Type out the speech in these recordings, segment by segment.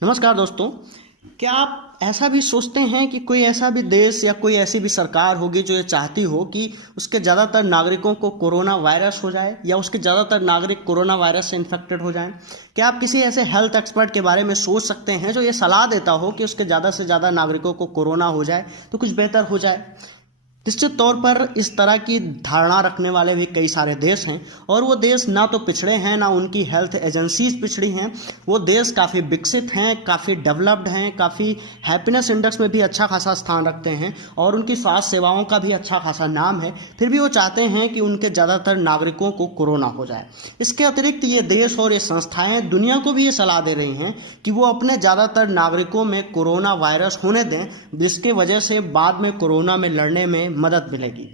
नमस्कार दोस्तों। क्या आप ऐसा भी सोचते हैं कि कोई ऐसा भी देश या कोई ऐसी भी सरकार होगी जो ये चाहती हो कि उसके ज़्यादातर नागरिकों को कोरोना वायरस हो जाए या उसके ज़्यादातर नागरिक कोरोना वायरस से इन्फेक्टेड हो जाएं? क्या आप किसी ऐसे हेल्थ एक्सपर्ट के बारे में सोच सकते हैं जो ये सलाह देता हो कि उसके ज़्यादा से ज़्यादा नागरिकों को कोरोना हो जाए तो कुछ बेहतर हो जाए? निश्चित तौर पर इस तरह की धारणा रखने वाले भी कई सारे देश हैं और वो देश ना तो पिछड़े हैं ना उनकी हेल्थ एजेंसीज पिछड़ी हैं। वो देश काफ़ी विकसित हैं, काफ़ी डेवलप्ड हैं, काफ़ी हैप्पीनेस इंडेक्स में भी अच्छा खासा स्थान रखते हैं और उनकी स्वास्थ्य सेवाओं का भी अच्छा खासा नाम है। फिर भी वो चाहते हैं कि उनके ज़्यादातर नागरिकों को कोरोना हो जाए। इसके अतिरिक्त ये देश और ये संस्थाएं दुनिया को भी ये सलाह दे रही हैं कि वो अपने ज़्यादातर नागरिकों में कोरोना वायरस होने दें, जिसके वजह से बाद में कोरोना में लड़ने में मदद मिलेगी।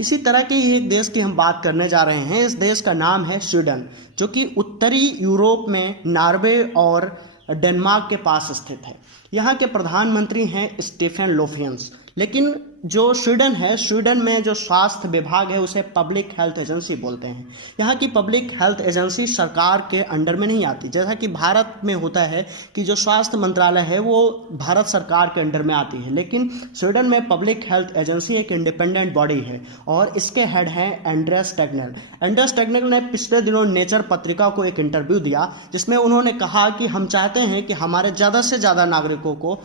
इसी तरह के ही एक देश की हम बात करने जा रहे हैं। इस देश का नाम है स्वीडन, जो कि उत्तरी यूरोप में नॉर्वे और डेनमार्क के पास स्थित है। यहाँ के प्रधानमंत्री हैं स्टीफन लोफियंस। लेकिन जो स्वीडन है, स्वीडन में जो स्वास्थ्य विभाग है उसे पब्लिक हेल्थ एजेंसी बोलते हैं। यहाँ की पब्लिक हेल्थ एजेंसी सरकार के अंडर में नहीं आती, जैसा कि भारत में होता है कि जो स्वास्थ्य मंत्रालय है वो भारत सरकार के अंडर में आती है। लेकिन स्वीडन में पब्लिक हेल्थ एजेंसी एक इंडिपेंडेंट बॉडी है और इसके हेड हैं एंड्रेस टेग्नेल। एंड्रेस टेग्नेल ने पिछले दिनों नेचर पत्रिका को एक इंटरव्यू दिया, जिसमें उन्होंने कहा कि हम चाहते हैं कि हमारे ज़्यादा से ज़्यादा नागरिकों को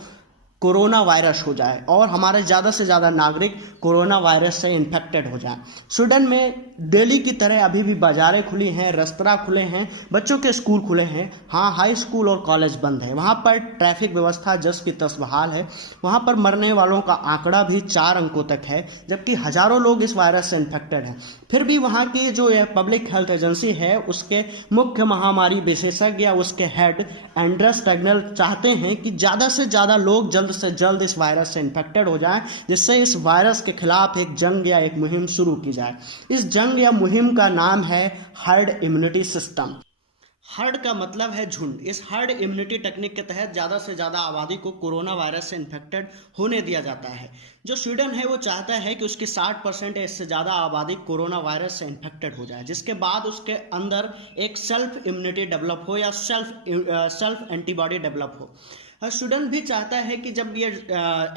कोरोना वायरस हो जाए और हमारे ज़्यादा से ज़्यादा नागरिक कोरोना वायरस से इन्फेक्टेड हो जाएं। स्वीडन में दिल्ली की तरह अभी भी बाजारें खुली हैं, रेस्तरां खुले हैं, बच्चों के स्कूल खुले हैं। हाँ, हाई स्कूल और कॉलेज बंद है। वहाँ पर ट्रैफिक व्यवस्था जस की तस बहाल है। वहाँ पर मरने वालों का आंकड़ा भी 4 अंकों तक है, जबकि हजारों लोग इस वायरस से इन्फेक्टेड हैं। फिर भी वहाँ की जो ये पब्लिक हेल्थ एजेंसी है उसके मुख्य महामारी विशेषज्ञ या उसके हेड एंड्रेस टेग्नेल चाहते हैं कि ज़्यादा से ज़्यादा लोग जल्द से जल्द इस वायरस से इन्फेक्टेड हो जाएं, जिससे इस वायरस के खिलाफ एक जंग या एक मुहिम शुरू की जाए। इस जंग या मुहिम का नाम है हर्ड इम्यूनिटी सिस्टम। हर्ड का मतलब है झुंड। इस हर्ड इम्यूनिटी टेक्निक के तहत ज़्यादा से ज़्यादा आबादी को कोरोना वायरस से इन्फेक्टेड होने दिया जाता है। जो स्वीडन है वो चाहता है कि उसकी 60% या इससे ज़्यादा आबादी कोरोना वायरस से इन्फेक्टेड हो जाए, जिसके बाद उसके अंदर एक सेल्फ इम्यूनिटी डेवलप हो या सेल्फ एंटीबॉडी डेवलप हो। स्वीडन भी चाहता है कि जब ये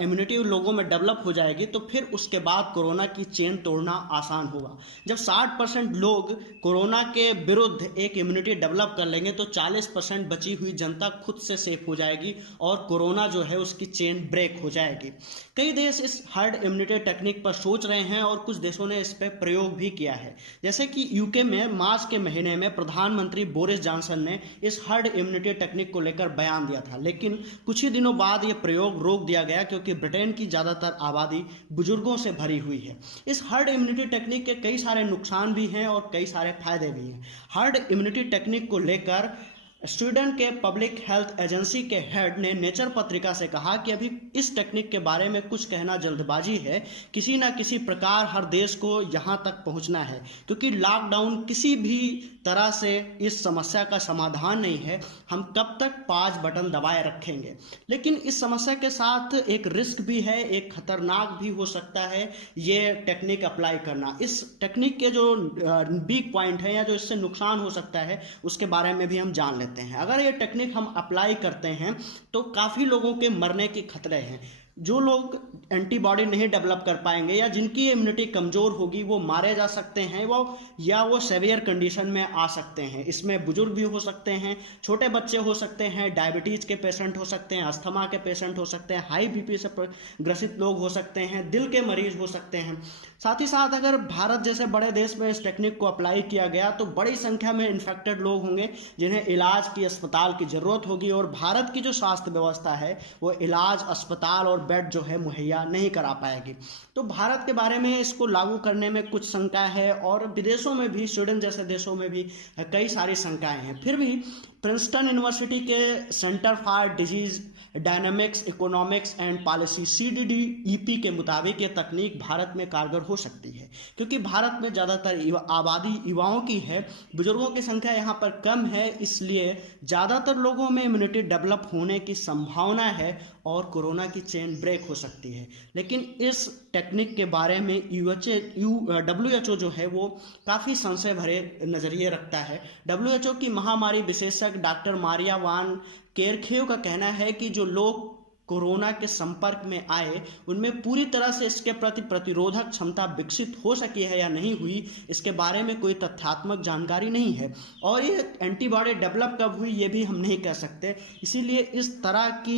इम्यूनिटी लोगों में डेवलप हो जाएगी तो फिर उसके बाद कोरोना की चेन तोड़ना आसान होगा। जब 60% लोग कोरोना के विरुद्ध एक इम्यूनिटी डेवलप कर लेंगे तो 40% बची हुई जनता खुद से सेफ हो जाएगी और कोरोना जो है उसकी चेन ब्रेक हो जाएगी। कई देश इस हर्ड इम्यूनिटी टेक्निक पर सोच रहे हैं और कुछ देशों ने इस पर प्रयोग भी किया है। जैसे कि यूके में मार्च के महीने में प्रधानमंत्री बोरिस जॉनसन ने इस हर्ड इम्यूनिटी टेक्निक को लेकर बयान दिया था, लेकिन कुछ ही दिनों बाद यह प्रयोग रोक दिया गया क्योंकि ब्रिटेन की ज़्यादातर आबादी बुजुर्गों से भरी हुई है। इस हर्ड इम्यूनिटी टेक्निक के कई सारे नुकसान भी हैं और कई सारे फायदे भी हैं। हर्ड इम्यूनिटी टेक्निक को लेकर स्वीडन के पब्लिक हेल्थ एजेंसी के हेड ने नेचर पत्रिका से कहा कि अभी इस टेक्निक के बारे में कुछ कहना जल्दबाजी है। किसी ना किसी प्रकार हर देश को यहाँ तक पहुँचना है, क्योंकि लॉकडाउन किसी भी तरह से इस समस्या का समाधान नहीं है। हम कब तक 5 बटन दबाए रखेंगे? लेकिन इस समस्या के साथ एक रिस्क भी है, एक खतरनाक भी हो सकता है ये टेक्निक अप्लाई करना। इस टेक्निक के जो वीक पॉइंट है या जो इससे नुकसान हो सकता है उसके बारे में भी हम जान लेते हैं। अगर ये टेक्निक हम अप्लाई करते हैं तो काफ़ी लोगों के मरने के खतरे हैं। जो लोग एंटीबॉडी नहीं डेवलप कर पाएंगे या जिनकी इम्यूनिटी कमज़ोर होगी वो मारे जा सकते हैं, वो सेवियर कंडीशन में आ सकते हैं। इसमें बुजुर्ग भी हो सकते हैं, छोटे बच्चे हो सकते हैं, डायबिटीज़ के पेशेंट हो सकते हैं, अस्थमा के पेशेंट हो सकते हैं, हाई बीपी से ग्रसित लोग हो सकते हैं, दिल के मरीज हो सकते हैं। साथ ही साथ अगर भारत जैसे बड़े देश में इस टेक्निक को अप्लाई किया गया तो बड़ी संख्या में इन्फेक्टेड लोग होंगे जिन्हें इलाज की अस्पताल की ज़रूरत होगी और भारत की जो स्वास्थ्य व्यवस्था है वो इलाज, अस्पताल और बेड जो है मुहैया नहीं करा पाएगी। तो भारत के बारे में इसको लागू करने में कुछ शंका है और विदेशों में भी, स्वीडन जैसे देशों में भी कई सारी शंकाएं हैं। फिर भी प्रिंसटन यूनिवर्सिटी के centre for disease dynamics economics and policy CDDEP के मुताबिक ये तकनीक भारत में कारगर हो सकती है, क्योंकि भारत में ज़्यादातर आबादी युवाओं की है, बुजुर्गों की संख्या यहाँ पर कम है, इसलिए ज़्यादातर लोगों में इम्यूनिटी डेवलप होने की संभावना है और कोरोना की चेन ब्रेक हो सकती है। लेकिन इस टेक्निक के बारे में WHO जो है वो काफ़ी संशय भरे नज़रिए रखता है। WHO की महामारी विशेषज्ञ डॉक्टर मारिया वान केरखेव का कहना है कि जो लोग कोरोना के संपर्क में आए उनमें पूरी तरह से इसके प्रति प्रतिरोधक क्षमता विकसित हो सकी है या नहीं हुई, इसके बारे में कोई तथ्यात्मक जानकारी नहीं है और ये एंटीबॉडी डेवलप कब हुई ये भी हम नहीं कह सकते। इसीलिए इस तरह की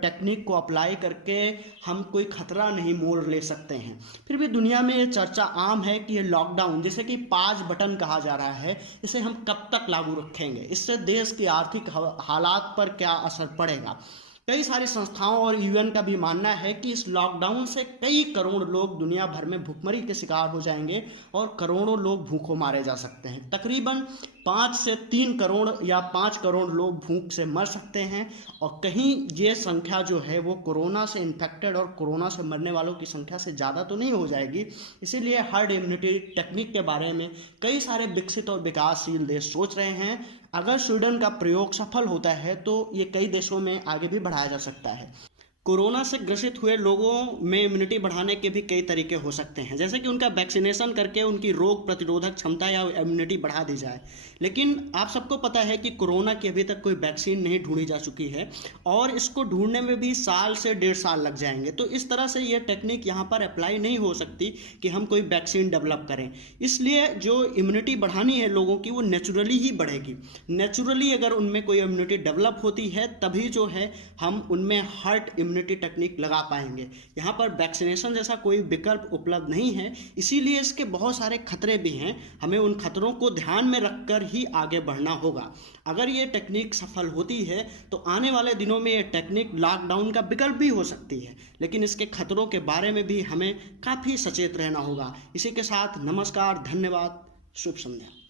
टेक्निक को अप्लाई करके हम कोई खतरा नहीं मोल ले सकते हैं। फिर भी दुनिया में ये चर्चा आम है कि ये लॉकडाउन, जिसे कि 5 बटन कहा जा रहा है, इसे हम कब तक लागू रखेंगे, इससे देश की आर्थिक हालात पर क्या असर पड़ेगा। कई सारी संस्थाओं और यूएन का भी मानना है कि इस लॉकडाउन से कई करोड़ लोग दुनिया भर में भूखमरी के शिकार हो जाएंगे और करोड़ों लोग भूखों मारे जा सकते हैं। तकरीबन 5 से 3 करोड़ या 5 करोड़ लोग भूख से मर सकते हैं और कहीं ये संख्या जो है वो कोरोना से इन्फेक्टेड और कोरोना से मरने वालों की संख्या से ज़्यादा तो नहीं हो जाएगी। इसीलिए हर्ड इम्यूनिटी टेक्निक के बारे में कई सारे विकसित और विकासशील देश सोच रहे हैं। अगर स्वीडन का प्रयोग सफल होता है तो ये कई देशों में आगे भी बढ़ाया जा सकता है। कोरोना से ग्रसित हुए लोगों में इम्यूनिटी बढ़ाने के भी कई तरीके हो सकते हैं, जैसे कि उनका वैक्सीनेशन करके उनकी रोग प्रतिरोधक क्षमता या इम्यूनिटी बढ़ा दी जाए। लेकिन आप सबको पता है कि कोरोना की अभी तक कोई वैक्सीन नहीं ढूंढी जा चुकी है और इसको ढूंढने में भी साल से 1.5 साल लग जाएंगे। तो इस तरह से ये टेक्निक यहाँ पर अप्लाई नहीं हो सकती कि हम कोई वैक्सीन डेवलप करें। इसलिए जो इम्यूनिटी बढ़ानी है लोगों की वो नेचुरली ही बढ़ेगी। नेचुरली अगर उनमें कोई इम्यूनिटी डेवलप होती है तभी जो है हम उनमें हर्ड इम्यूनिटी टेक्निक लगा पाएंगे। यहाँ पर वैक्सीनेशन जैसा कोई विकल्प उपलब्ध नहीं है, इसीलिए इसके बहुत सारे खतरे भी हैं। हमें उन खतरों को ध्यान में रखकर ही आगे बढ़ना होगा। अगर ये टेक्निक सफल होती है तो आने वाले दिनों में ये टेक्निक लॉकडाउन का विकल्प भी हो सकती है, लेकिन इसके खतरों के बारे में भी हमें काफ़ी सचेत रहना होगा। इसी के साथ नमस्कार, धन्यवाद, शुभ संध्या।